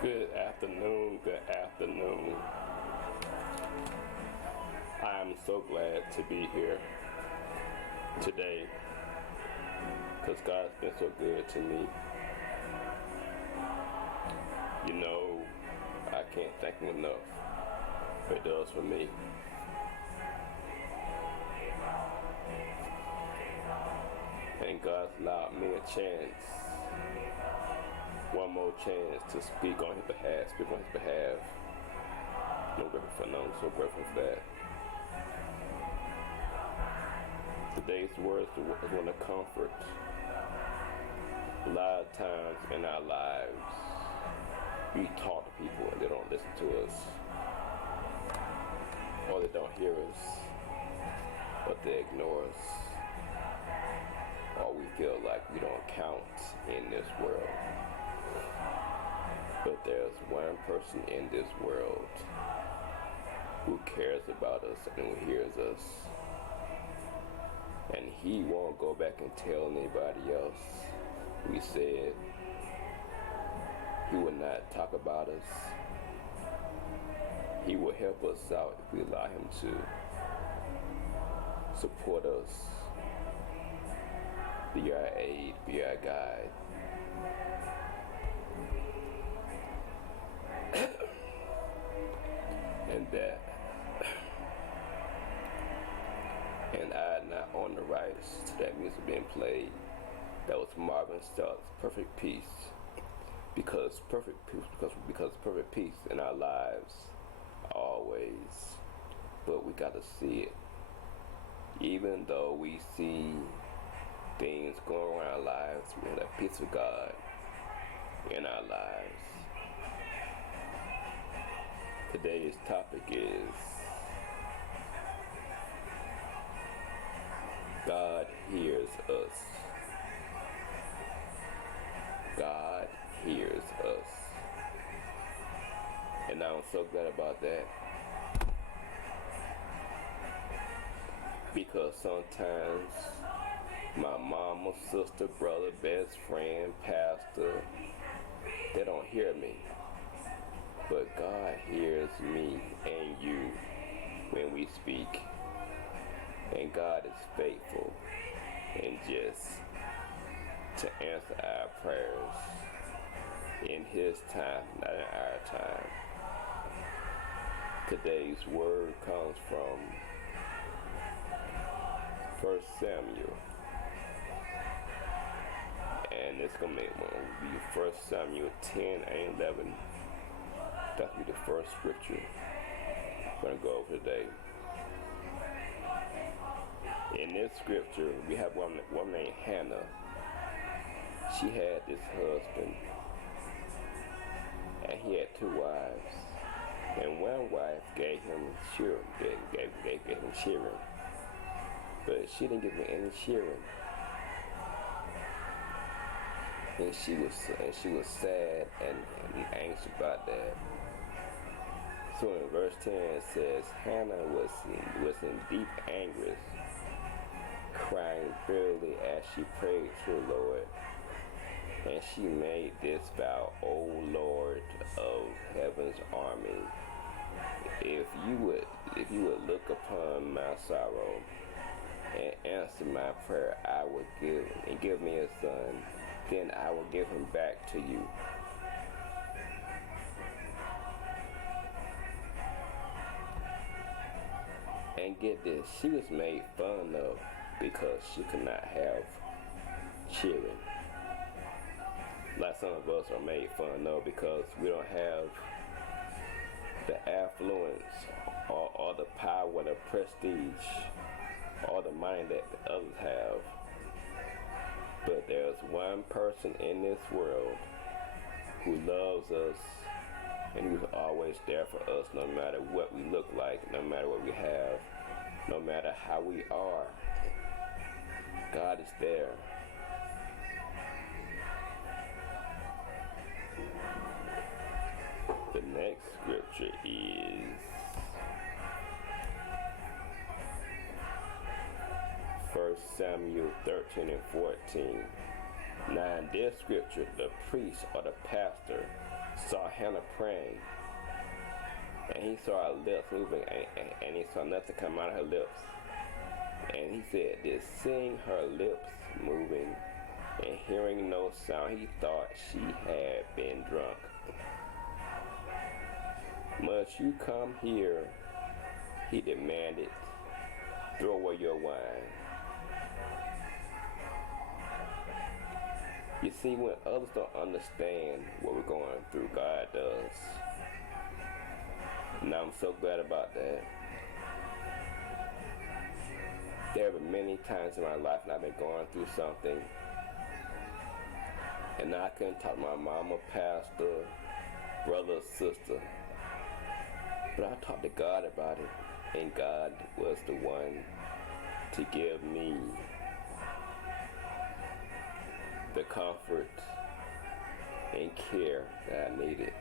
Good afternoon, good afternoon. I am so glad to be here today because God's been so good to me. You know, I can't thank Him enough for what He does for me. And God's allowed me a chance, one more chance to speak on His behalf, I'm so grateful for that. Today's words is one of comfort. A lot of times in our lives, we talk to people and they don't listen to us, or they don't hear us, but they ignore us, or we feel like we don't count in this world. But there's one person in this world who cares about us and who hears us. And He won't go back and tell anybody else. We said He will not talk about us. He will help us out if we allow Him to support us, be our aid, be our guide. And I not on the rights to that music being played. That was Marvin Starr's Perfect Peace. Because perfect peace in our lives always. But we gotta see it. Even though we see things going around our lives, we have that peace of God in our lives. Today's topic is God hears us. God hears us. And I'm so glad about that. Because sometimes my mama, sister, brother, best friend, pastor, they don't hear me. But God hears me and you when we speak. And God is faithful and just to answer our prayers in His time, not in our time. Today's word comes from 1 Samuel. And it's going to be 1 Samuel 10 and 11. That'll be the first scripture I'm going to go over today. In this scripture, we have one named Hannah. She had this husband, and he had two wives. And one wife gave him cheering, gave him cheering, but she didn't give him any cheering. And she was sad and anxious about that. So in verse 10 it says, Hannah was in deep anguish, crying bitterly as she prayed to the Lord. And she made this vow, O Lord of heaven's army, if you would look upon my sorrow and answer my prayer, I will give me a son, then I will give him back to you. And get this, she was made fun of because she could not have children. Like some of us are made fun of because we don't have the affluence or the power, the prestige, or the money that others have. But there's one person in this world who loves us and who's always there for us no matter what we look like, no matter what we have, no matter how we are. God is there. The next scripture is 1 Samuel 13 and 14. Now in this scripture, the priest or the pastor saw Hannah praying, and he saw her lips moving, and he saw nothing come out of her lips. And he said that seeing her lips moving and hearing no sound, he thought she had been drunk. Must you come here? He demanded. Throw away your wine. You see, when others don't understand what we're going through, God does. And I'm so glad about that. There have been many times in my life and I've been going through something, and I couldn't talk to my mama, pastor, brother, sister. But I talked to God about it, and God was the one to give me the comfort and care that I needed.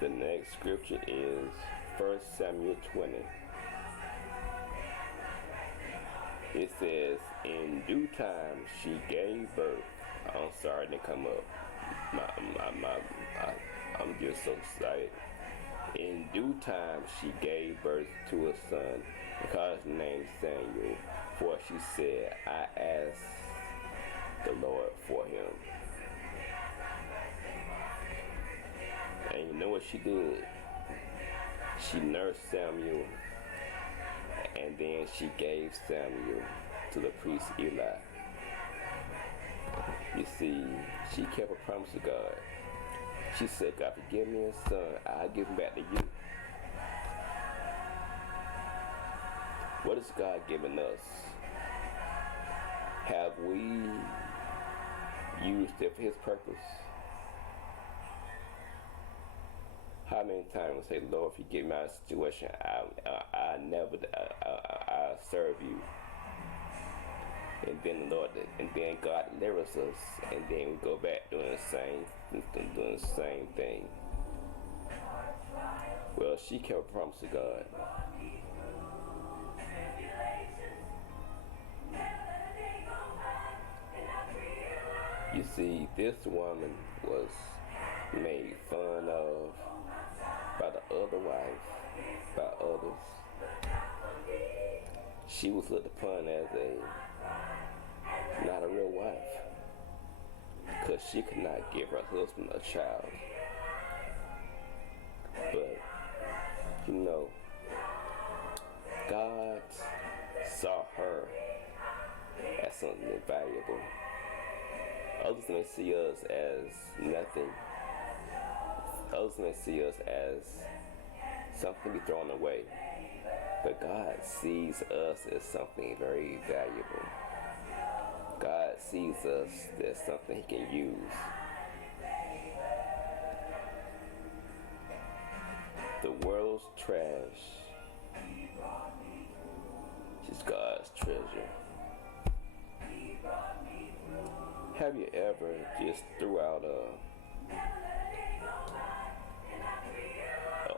The next scripture is 1 Samuel 20. It says, in due time she gave birth. I'm sorry, it didn't come up. I'm just so excited. In due time she gave birth to a son, and called his name Samuel, for she said, I asked the Lord for him. And you know what she did? She nursed Samuel, and then she gave Samuel to the priest Eli. You see, she kept a promise to God. She said, God, forgive me a son, I'll give him back to you. What is God giving us? Have we used it for his purpose? How many times we say, Lord, if you give me out of a situation, I'll serve you. And then the Lord, and then God delivers us, and then we go back doing the same thing. Well, she kept a promise to God. You see, this woman was made fun of by the other wife, by others. She was looked upon as not a real wife, because she could not give her husband a child. But, you know, God saw her as something valuable. Others may see us as nothing. Others may see us as something to be thrown away. But God sees us as something very valuable. God sees us as something he can use. The world's trash is God's treasure. Have you ever just threw out an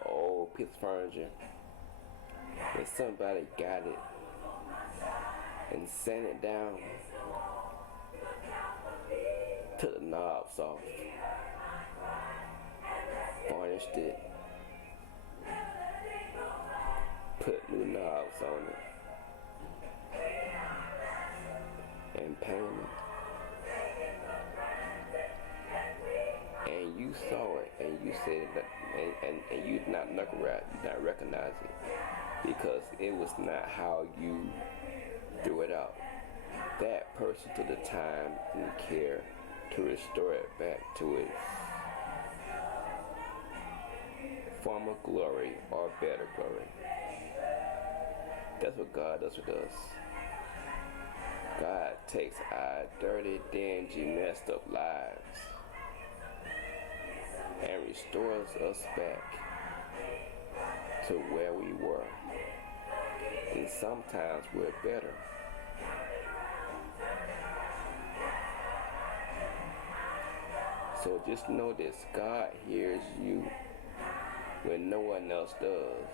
old piece of furniture and somebody got it and sanded it down, took the knobs off, varnished it, put new knobs on it, and painted it? And you saw it, and you said that, and you did not knuckle rap, you did not recognize it, because it was not how you threw it out. That person took the time and care to restore it back to its former glory or better glory. That's what God does with us. God takes our dirty, dingy, messed up lives and restores us back to where we were. And sometimes we're better. So just know this, God hears you when no one else does.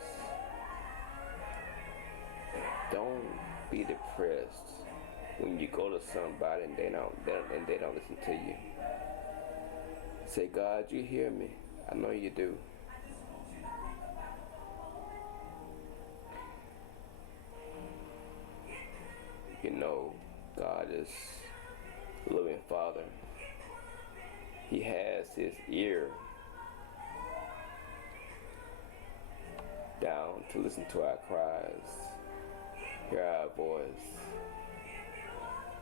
Don't be depressed when you go to somebody and they don't listen to you. Say, God, you hear me. I know you do. You know, God is a loving Father. He has his ear down to listen to our cries, hear our voice.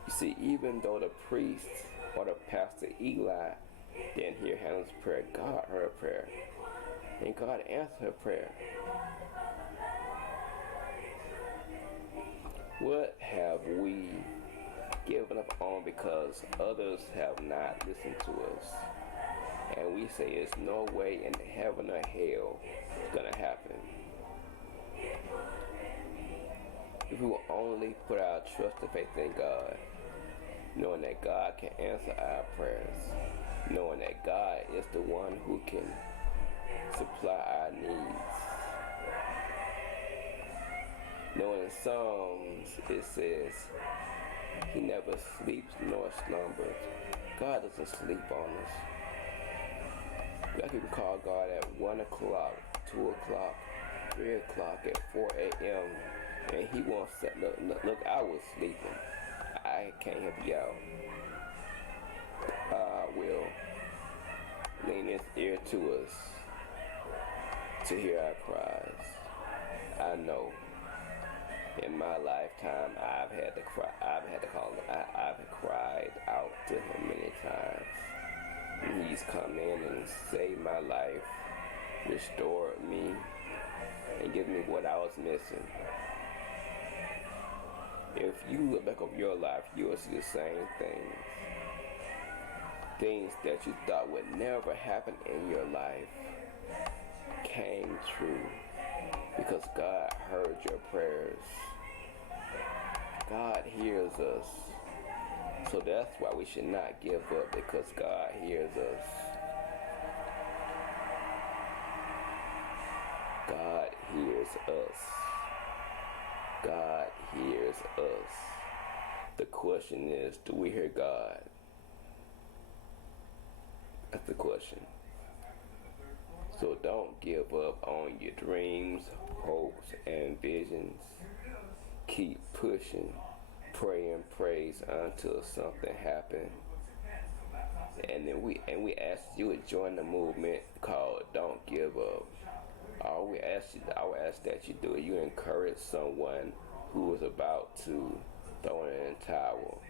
You see, even though the priest or the pastor Eli didn't hear Hannah's prayer, God heard her prayer. And God answered her prayer. What have we given up on because others have not listened to us? And we say it's no way in heaven or hell it's gonna happen. If we will only put our trust and faith in God, knowing that God can answer our prayers, knowing that God is the one who can supply our needs. Knowing in Psalms it says he never sleeps nor slumbers. God doesn't sleep on us. I can call God at 1 o'clock, 2 o'clock, 3 o'clock, at 4 a.m. and he won't say, look, I was sleeping. I can't help you out. God will lean his ear to us to hear our cries. I know in my lifetime I've had to cry. I've cried out to him many times. And he's come in and saved my life, restored me, and given me what I was missing. If you look back over your life, you will see the same things. Things that you thought would never happen in your life came true because God heard your prayers. God hears us. So that's why we should not give up, because God hears us. God hears us. God hears us. The question is, do we hear God? That's the question. So don't give up on your dreams, hopes, and visions. Keep pushing. Pray and praise until something happens. And then we ask you to join the movement called Don't Give Up. I will ask that you do it. You encourage someone who is about to throw in the towel.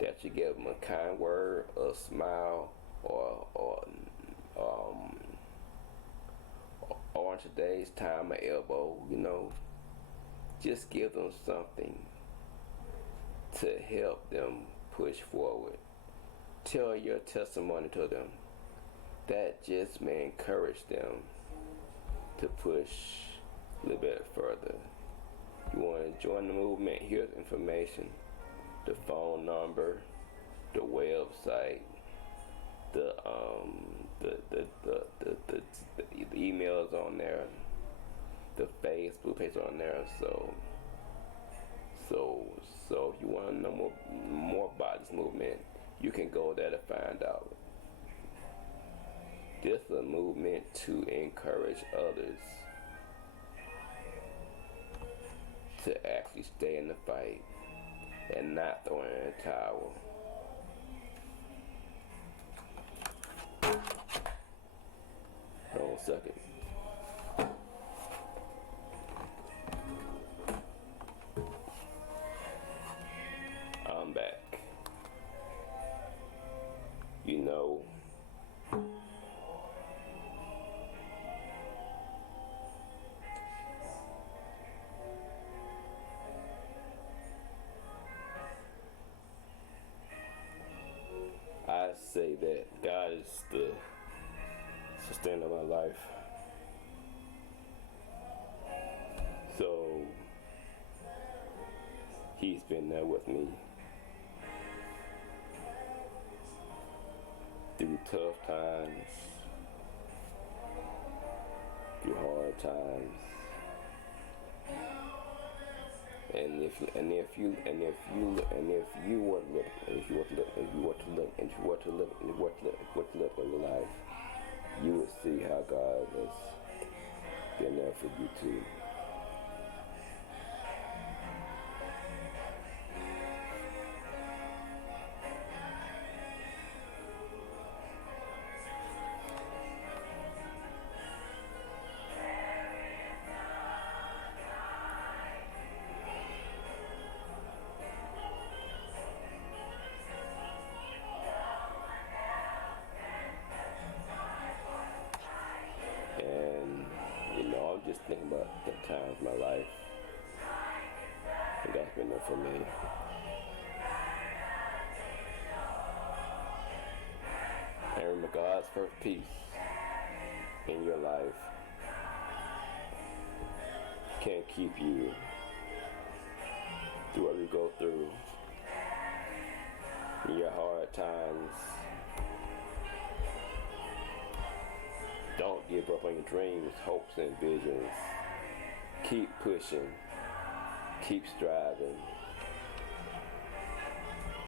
That you give them a kind word, a smile, or in today's time, an elbow. Just give them something to help them push forward. Tell your testimony to them. That just may encourage them to push a little bit further. You want to join the movement? Here's information: the phone number, the website, the emails on there, the Facebook page on there. So if you want to know more about this movement, you can go there to find out. This is a movement to encourage others to actually stay in the fight and not throw in the towel. Hold on a second. I'm back. I say that God is the sustainer of my life. So he's been there with me through tough times, through hard times. And if you were to look at your life, you would see how God has been there for you too. And I'm just thinking about the times of my life and God's been there for me. And remember, God's first peace in your life can keep you through what you go through in your hard times. Don't give up on your dreams, hopes, and visions. Keep pushing. Keep striving.